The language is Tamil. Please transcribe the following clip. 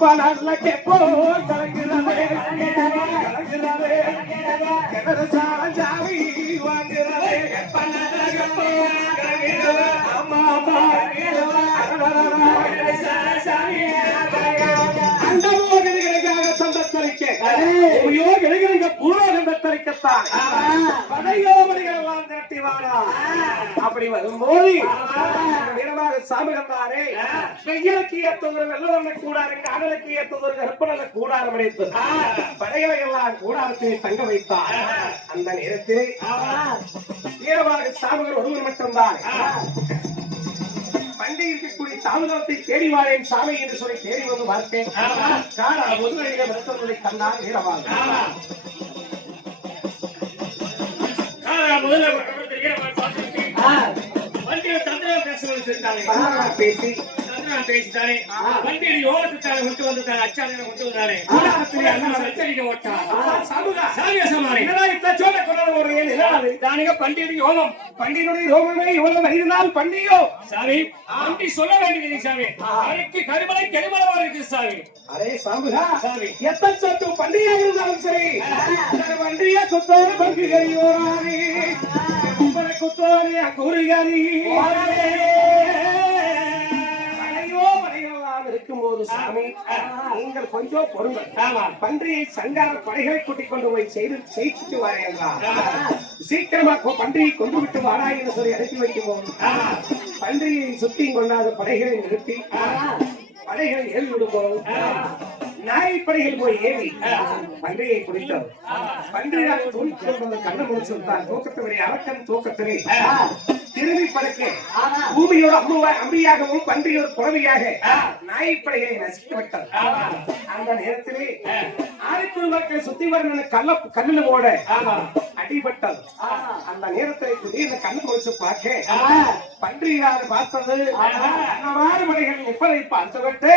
பலர்ல கெப்போ கலங்கிறதே கலங்கிறதே கிணறு சாஞ்சாவி வாங்குறதே பலர்ல கெப்போ சந்தத்தரிக்க பூமியோ கிழக்கிழங்க பூரோ சந்தத்தரிக்கத்தான் படையோ அப்படி வரும்போது வீரமாக சாமி கண்டாரே வெய்யலுக்கு ஏத்தவர் வெள்ளவண்ண கூடாரு காதலுக்கு ஏத்தவர் கற்பனல்ல கூடாரம் அடைத்து படைகளை எல்லாம் கூடாரத்தை தங்க வைத்தார். அந்த நேரத்தில் வீரமாக சாமிகள் ஒருவர் மட்டும்தான். பண்டை இருக்கக்கூடிய தாமிரத்தை தேடி வாழேன் சாமி என்று சொல்லி தேடி வந்து பார்த்தேன். காரா முதுகழிய மருத்துவர்களை கண்டார் வீரமாக பேசி. பேசிட்டாரே வண்டியில் யோகத்துக்காக விட்டு வந்துட்டாரு அச்சாரியை விட்டு வந்தாரு அச்சரிக்க ஓட்டான் சமூக சாமியா சமாளி. என்னடா இப்ப சோழ கொண்டாட ஒரு ஏன் எதிராளி? தானிக பண்டிகை யோகம். பண்டிகையுடைய ரோகமே இவ்வளவு ஐந்து நாள் பண்டிகையோ சாமி அம்பி சொல்ல வேண்டியது சாமி. அரைக்கு கரிமலை கரிமலமா இருக்கு சாமி. அரே சாமுகா சாமி. எத்தனை சொத்து பண்டிகையாக இருந்தாலும் சரி. பண்டிகை குத்தோட பண்டிகை இருக்கும்போது சாமி. நீங்கள் கொஞ்சம் பொறுங்கள் பன்றியை சங்கார படைகளை கூட்டிக் கொண்டு போய் செய்து செய்திட்டு வாரேன் சீக்கிரமா கொ- பன்றியை கொண்டு விட்டு வாடா என்று சொல்லி அனுப்பி வைக்கும்? போது பன்றியை சுத்தி கொண்டாத படைகளை நிறுத்தி படைகளை ஏறி விடும்போது நாய் படைகள் போய் ஏறி பன்றியை பிடித்தோம் பன்றியாக தூக்கிக்கொண்டு கண்ணு முடிச்சுட்டான் தூக்கத்திலே அரக்கன் தூக்கத்திலே. திரும்பி பறக்க பூமியோட அம்புவா அம்பியாகவும் பன்றியோட புறவியாக நாய்ப்படைகளை நசித்து விட்டது அந்த நேரத்திலே ஆதிக்குரு மக்கள் சுத்தி வர கல்ல கல்லுல ஓட அடிபட்டது. அந்த நேரத்தை திடீர்னு கண்ணு முடிச்சு பார்க்க பன்றியாக பார்த்தது. மலைகள் நிப்பதை பார்த்து விட்டு.